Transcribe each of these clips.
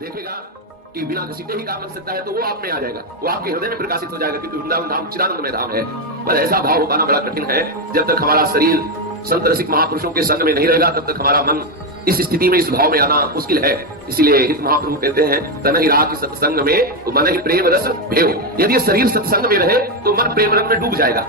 देखेगा कि बिना घसीटे ही काम बन सकता है, तो वो आप में आ जाएगा, वो आपके हृदय में प्रकाशित हो जाएगा, क्योंकि वृंदावन धाम चिदानंदमय धाम है। पर ऐसा भाव हो पाना बड़ा कठिन है। जब तक हमारा शरीर संत रसिक महापुरुषों के संग में नहीं रहेगा, तब तक हमारा मन इस स्थिति में, इस भाव में आना मुश्किल है। इसलिए हित महाप्रभु कहते हैं, तन ही राख सत्संग में तो मन ही प्रेम रस भेव। यदि शरीर सत्संग में रहे तो मन प्रेम रंग में डूब जाएगा।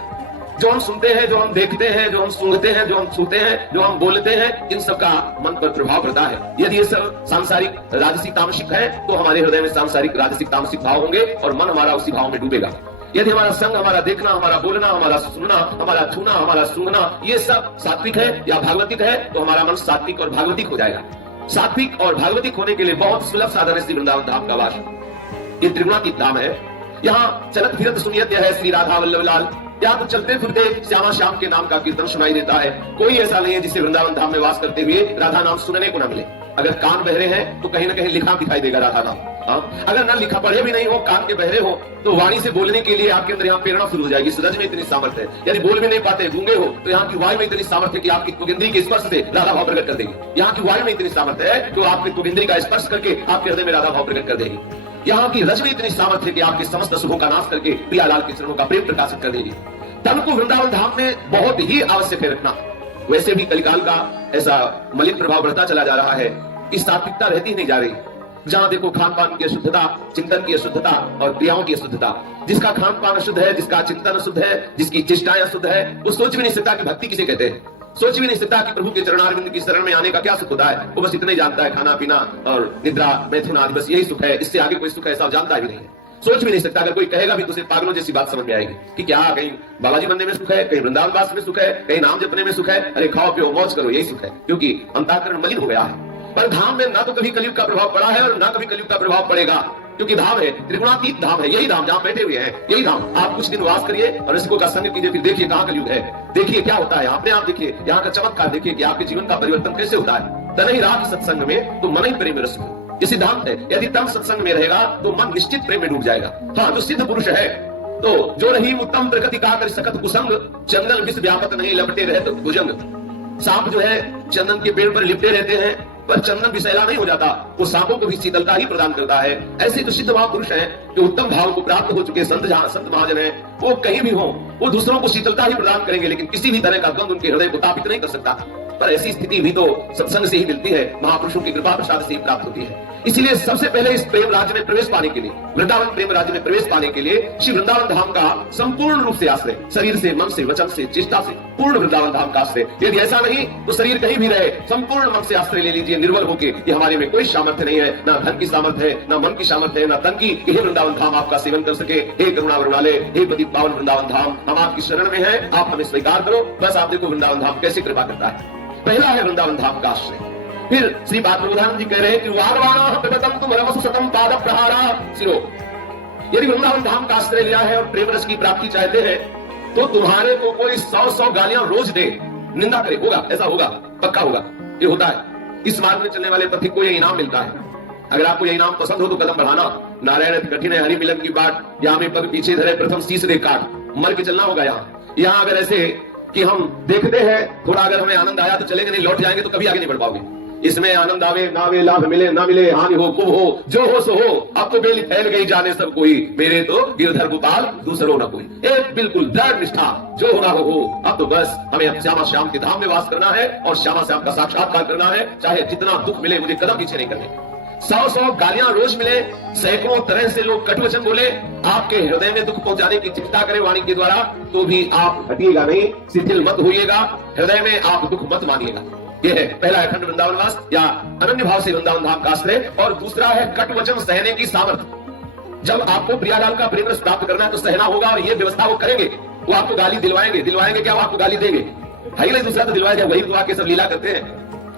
जो हम सुनते हैं, जो हम देखते हैं, जो हम सूंघते हैं, जो हम छूते हैं, जो हम बोलते हैं, इन सब का मन पर प्रभाव पड़ता है। यदि ये सब सांसारिक राजसिक तामसिक है, तो हमारे हृदय में सांसारिक राजसिक तामसिक भाव होंगे और मन हमारा उसी भाव में डूबेगा। यदि हमारा संग, हमारा देखना, हमारा बोलना, हमारा सुनना, हमारा छूना, हमारा सूंघना, ये सब सात्विक है या भागवतिक है, तो हमारा मन सात्विक और भागवतिक हो जाएगा। सात्विक और भागवतिक होने के लिए बहुत सुलभ साधन है श्री वृंदावन धाम का वास। ये त्रिगुणातीत धाम है। यहाँ चलत फिरत सुनियत है श्री राधा वल्लभ लाल। यहाँ तो चलते फिरते श्यामा श्याम के नाम का कीर्तन सुनाई देता है। कोई ऐसा नहीं है जिसे वृंदावन धाम में वास करते हुए राधा नाम सुनने को न मिले। अगर कान बहरे हैं तो कहीं ना कहीं लिखा दिखाई देगा राधा नाम। अगर ना लिखा पढ़े भी नहीं हो, कान के बहरे हो, तो वाणी से बोलने के लिए आपके अंदर यहाँ प्रेरणा शुरू हो जाएगी। सूरज में इतनी सामर्थ्य है। यदि बोल भी नहीं पाते, गूंगे हो, तो यहाँ की वायु में इतनी सामर्थ्य कि आपकी त्वगिंद्री के स्पर्श से राधा भाव प्रकट कर देगी। यहाँ की वायु में इतनी सामर्थ्य है कि आपकी त्वगिंद्री का स्पर्श करके आपके हृदय में राधा भाव प्रकट कर देगी। यहाँ की रज में इतनी सामर्थ्य कि आपके समस्त शुभों का नाश करके प्रियालाल के चरणों का प्रेम प्रकाशित कर देगी। तन को वृंदावन धाम में बहुत ही आवश्यक है रखना। वैसे भी कलिकाल का ऐसा मलिन प्रभाव बढ़ता चला जा रहा है कि सात्विकता रहती नहीं जा रही। जहां देखो खान पान की अशुद्धता, चिंतन की अशुद्धता और क्रियाओं की अशुद्धता। जिसका खान पान अशुद्ध है, जिसका चिंतन अशुद्ध है, जिसकी चेष्टाएं अशुद्ध है, वो सोच भी नहीं सकता कि भक्ति किसे कहते हैं। सोच भी नहीं सकता कि प्रभु के चरणारविंद की शरण में आने का क्या सुख होता है। वो बस इतना ही जानता है, खाना पीना और निद्रा मैथुन आदि, बस यही सुख है। इससे आगे कोई सुख ऐसा जानता भी नहीं है, सोच भी नहीं सकता। अगर कोई कहेगा भी तो उसे पागलों जैसी बात समझ में आएगी कि क्या कहीं बालाजी बनने में सुख है, कहीं वृंदावन वास में सुख है, कहीं नाम जपने में सुख है। अरे खाओ पियो मौज करो, यही सुख है, क्योंकि अंतःकरण मलिन हो गया है। पर धाम में ना तो कभी कलयुग का प्रभाव पड़ा है और ना कभी कलयुग का प्रभाव पड़ेगा, क्योंकि धाम है, त्रिगुणातीत धाम है। यही धाम जहाँ बैठे हुए हैं, यही धाम। आप कुछ दिन वास करिए और रसिकों का संग कीजिए, फिर देखिए कहाँ कलयुग है। देखिए क्या होता है, अपने आप देखिए यहाँ का चमत्कार, देखिए कि आपके जीवन का परिवर्तन कैसे होता है। तन ही राख सत्संग में तो मन ही प्रेम रस में, ये सिद्धांत है। यदि तन सत्संग में रहेगा तो मन निश्चित प्रेम में डूब जाएगा। हाँ, जो सिद्ध पुरुष है तो जो रही उत्तम प्रकृति का कर सकत कुसंग, चंदन विष व्यापत नहीं लपटे रहे तो भुजंग। सांप जो है चंदन के पेड़ पर लिपटे रहते हैं, पर चंदन विषैला नहीं हो जाता, वो सांपों को भी शीतलता ही प्रदान करता है। ऐसे जो सिद्ध महापुरुष हैं, जो उत्तम भाव को प्राप्त हो चुके संत महाजन हैं, वो कहीं भी हो, वो दूसरों को शीतलता ही प्रदान करेंगे, लेकिन किसी भी तरह का द्वंद उनके हृदय को तापित नहीं कर सकता। पर ऐसी स्थिति भी तो सत्संग से ही मिलती है, महापुरुषों की कृपा प्रसाद से ही प्राप्त होती है। इसलिए सबसे पहले इस प्रेम राज्य में प्रवेश पाने के लिए, वृंदावन प्रेम राज्य में प्रवेश पाने के लिए श्री वृंदावन धाम का संपूर्ण रूप से आश्रय, शरीर से, मन से, वचन से, चेष्टा से, पूर्ण वृंदावन धाम का आश्रय। यदि ऐसा नहीं तो शरीर कहीं भी रहे, संपूर्ण मन से आश्रय ले लीजिए निर्बल होके कि हमारे में कोई सामर्थ्य नहीं है, ना धन की सामर्थ्य है, ना मन की सामर्थ्य है, ना तन की, हे वृंदावन धाम आपका सेवन कर सके। हे करुणा वरुणालय, हे पति पावन वृंदावन धाम, हम आपकी शरण में हैं, आप हमें स्वीकार करो। बस आप देखो वृंदावन धाम कैसे कृपा करता है। पहला है वृंदावन धाम का आश्रय। फिर श्री प्रभुधानंद जी कह रहे हैं कि वारवाणा पिबतम तुम रमसु सतम पाद प्रहारा सिरो। यदि वृंदावन धाम का आश्रय लिया है और प्रेम रस की प्राप्ति चाहते हैं, तो तुम्हारे को कोई 100 गालियां रोज दे, निंदा करे, होगा, ऐसा होगा, पक्का होगा, ये होता है। इस मार्ग में चलने वाले पथिक को यह इनाम मिलता है। अगर आपको यह इनाम पसंद हो तो कदम बढ़ाना। नारायण कठिन है हरि मिलन की बाट, यहाँ में पग पीछे धरे प्रथम शीश रे काट। मर के चलना होगा यहाँ अगर ऐसे कि हम देखते हैं, थोड़ा अगर हमें आनंद आया तो चलेंगे, नहीं लौट जाएंगे तो कभी आगे नहीं बढ़ पाओगे। इसमें आनंद आवे ना आवे, लाभ मिले ना मिले, हानि हो खूब हो, जो हो सो हो, अब तो बेली फैल गई जाने सब कोई, मेरे तो गिरधर गोपाल दूसरो न कोई। एक बिल्कुल दृढ़ निष्ठा, जो होना हो। अब तो बस हमें श्यामा श्याम के धाम में वास करना है और श्यामा श्याम का साक्षात्कार करना है, चाहे जितना दुख मिले, मुझे कदम पीछे नहीं करने। 100 गालियां रोज मिले, सैकड़ों तरह से लोग कटुवचन बोले, आपके हृदय में दुख पहुंचाने की चिंता करें वाणी के द्वारा, तो भी आप हटिएगा नहीं, शिथिल मत होइएगा, हृदय में आप दुख मत मानिएगा। यह है पहला अखंड वृंदावन वास या अनन्य भाव से वृंदावन धाम का आश्रय। और दूसरा है कटवचन सहने की सामर्थ्य। जब आपको प्रियालाल का प्रेम रस प्राप्त करना है तो सहना होगा, और ये व्यवस्था वो करेंगे। वो आपको गाली दिलवाएंगे क्या, वो आपको गाली देंगे, भाई नहीं दूसरा तो दिलवाएगा, वही दुआ के सब लीला करते हैं,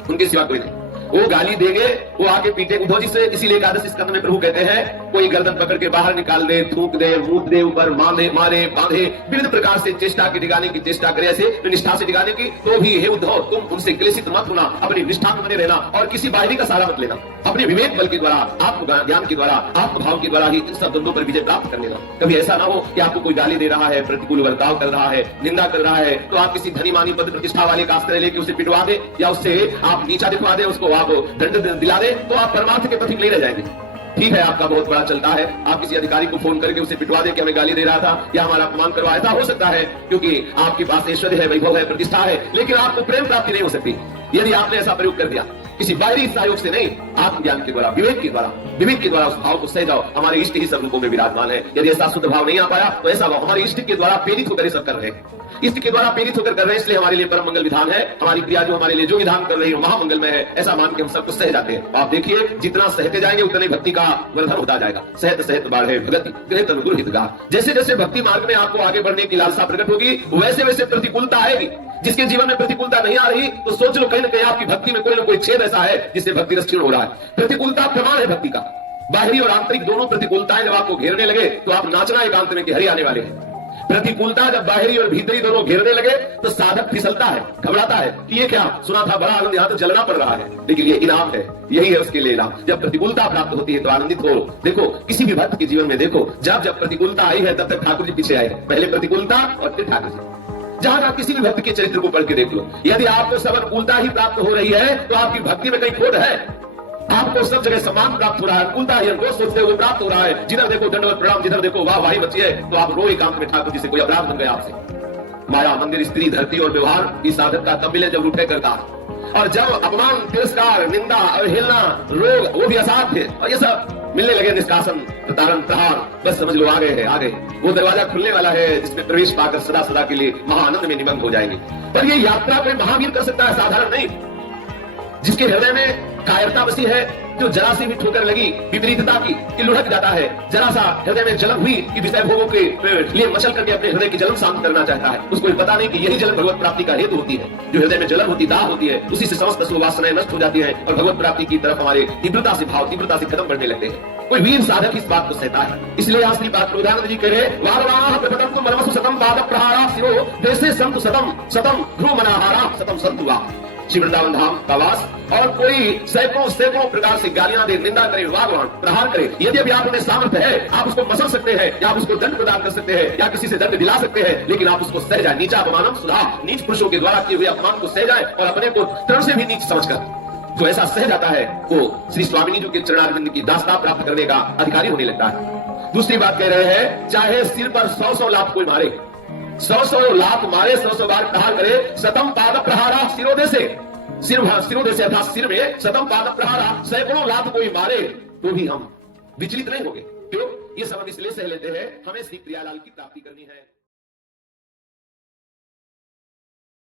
उनके सिवा कोई नहीं। वो गाली देंगे, वो आके पीटे उद्धव जी से। इसीलिए एकादश स्कंद में प्रभु कहते हैं, कोई गर्दन पकड़ के बाहर निकाल दे, थूक दे, मूत दे ऊपर, मारे बांधे, विविध प्रकार से चेष्टा की डिगाने की चेष्टा करे, ऐसे निष्ठा से डिगाने की, तो भी हे उद्धव तुम उनसे क्लेशित मत होना, अपनी निष्ठा में बने रहना और किसी बाहरी का सहारा मत लेना। अपने विवेक बल के द्वारा, आत्म ज्ञान के द्वारा, आत्मभाव के द्वारा ही इन सब द्वंद्वों पर विजय प्राप्त करने का। कभी ऐसा ना हो कि आपको कोई गाली दे रहा है, प्रतिकूल बर्ताव कर रहा है, निंदा कर रहा है, तो आप किसी धनी मानी पद प्रतिष्ठा वाले का आश्रय लेके उसे पिटवा दे या उससे आप नीचा दिखवा दे, उसको आप दंड दिला दे, तो आप परमार्थ के पथिक नहीं रह जाएंगे। ठीक है, आपका बहुत बड़ा चलता है, आप किसी अधिकारी को फोन करके उसे पिटवा दे कि हमें गाली दे रहा था या हमारा अपमान करवा, ऐसा हो सकता है क्योंकि आपके पास ऐश्वर्य है, वैभव है, प्रतिष्ठा है, लेकिन आपको प्रेम प्राप्ति नहीं हो सकती यदि आपने ऐसा प्रयोग कर दिया। किसी बाहरी सहयोग से नहीं, आत्मज्ञान के द्वारा, विवेक के द्वारा उस भाव को सह जाओ। हमारे इष्ट ही सब रूपों में विराजमान है। यदि ऐसा शुद्ध भाव नहीं आ पाया तो ऐसा भाव हमारे इष्ट के द्वारा प्रेरित होकर सब कर रहे हैं, इष्ट के द्वारा प्रेरित होकर कर रहे हैं, इसलिए हमारे लिए परम मंगल विधान है। हमारी क्रिया जो हमारे लिए जो विधान कर रही है महामंगल में है, ऐसा मान के हम सबको सह जाते हैं। आप देखिए, जितना सहते जाएंगे उतने भक्ति का वर्धन होता जाएगा। सहत सहत बाढ़े भगति गृहित अनुकूल हितगाह। जैसे जैसे भक्ति मार्ग में आपको आगे बढ़ने की लालसा प्रकट होगी, वैसे वैसे प्रतिकूलता आएगी। जिसके जीवन में प्रतिकूलता नहीं आ रही तो सोच लो कहीं ना कहीं आपकी भक्ति में कोई ना कोई छेद ऐसा है जिससे भक्ति रस क्षीण हो रहा है। प्रतिकूलता प्रमाण है भक्ति का। बाहरी और आंतरिक दोनों प्रतिकूलताएं जब आपको घेरने लगे तो आप नाचना एकांत में कि हरि आने वाले हैं। प्रतिकूलता जब बाहरी और भीतरी दोनों घेरने लगे तो साधक फिसलता है, घबराता है कि ये क्या, सुना था बड़ा आनंद, यहाँ तो जलना पड़ रहा है, लेकिन ये इनाम है, यही है उसके लिए इनाम। जब प्रतिकूलता प्राप्त होती है तो आनंदित हो। देखो किसी भी भक्त के जीवन में देखो, जब जब प्रतिकूलता आई है तब तक ठाकुर जी पीछे आए, पहले प्रतिकूलता और फिर ठाकुर जी। जहां आप किसी भी भक्त के चरित्र को पढ़ के देख लो, यदि आपको सब अनुकूलता ही प्राप्त हो रही है तो आपकी भक्ति में कहीं खोट है। आपको सब जगह सम्मान प्राप्त हो रहा है, अनुकूलता ही जो सोचते हुए प्राप्त हो रहा है, जिधर देखो दंडवत प्रणाम, जिधर देखो वाह वाही बची है, तो आप रो एकांत में ठाकुर जी से कोई अपराध बन गया आपसे। माया मंदिर स्त्री धरती और व्यवहार इस साधक का तब मिले जब रूठे करता, और जब अपमान तिरस्कार निंदा अवहेलना रोग वो भी असाध्य और ये सब मिलने लगे, निष्कासन प्रतारण प्रहार, बस समझ लो आ गए हैं, आ गए। वो दरवाजा खुलने वाला है जिसमें प्रवेश पाकर सदा सदा के लिए महाआनंद में निमग्न हो जाएंगे। पर ये यात्रा कोई महावीर कर सकता है, साधारण नहीं। जिसके हृदय में कायरता बसी है, जो जरा सी भी ठोकर लगी विपरीतता की कि लुढ़क जाता है, जरा सा हृदय में जलन हुई कि विषय भोगों के लिए मचल करके अपने हृदय की जलन शांत करना चाहता है, उसको पता नहीं कि यही जलन भगवत प्राप्ति का हेतु होती है। जो हृदय में जलन होती, दाह होती है, उसी से समस्त शुभ वासनाएं नष्ट हो जाती है और भगवत प्राप्ति की तरफ हमारे तीव्रता से भाव तीव्रता से कदम बढ़ने लगते हैं। कोई वीर साधक इस बात को सहता है। इसलिए आज की बात प्रधानंद जी कहे, वारवाह प्रपटम तुम मरमसु सतम पाद प्रहारा सिरो देशे संतु सतम सतम ध्रुव मनाहारा सतम संतुवा। श्री वृंदावन धाम का वास, और कोई सैकड़ों सैकड़ों प्रकार से गालियां दे, निंदा करे, वागवान प्रहार करे, यदि अभी आप उन्हें सामर्थ्य है, आप उसको मसल सकते हैं या आप उसको दंड प्रदान कर सकते हैं या किसी से दंड दिला सकते हैं, लेकिन आप उसको सह जाए। नीचा अपमानम सुधा, नीच पुरुषों के द्वारा किए हुए अपमान को सह जाए और अपने को तरण से भी नीच समझकर जो ऐसा सह जाता है वो श्री स्वामिनी जी के चरणारविंद की दास्ता प्राप्त करने का अधिकारी होने लगता है। दूसरी बात कह रहे हैं, चाहे सिर पर 100 लाख कोई मारे, 100 लाख मारे, 100 बार प्रहार करे, सतम पाद प्रहारा सिरोदे से, सिरोदे से अर्थात सिर में सतम पाद प्रहारा सैकड़ों लाख कोई मारे तो भी हम विचलित नहीं होंगे। क्यों? ये सब हम इसलिए सह लेते हैं, हमें श्री प्रियालाल की प्राप्ति करनी है।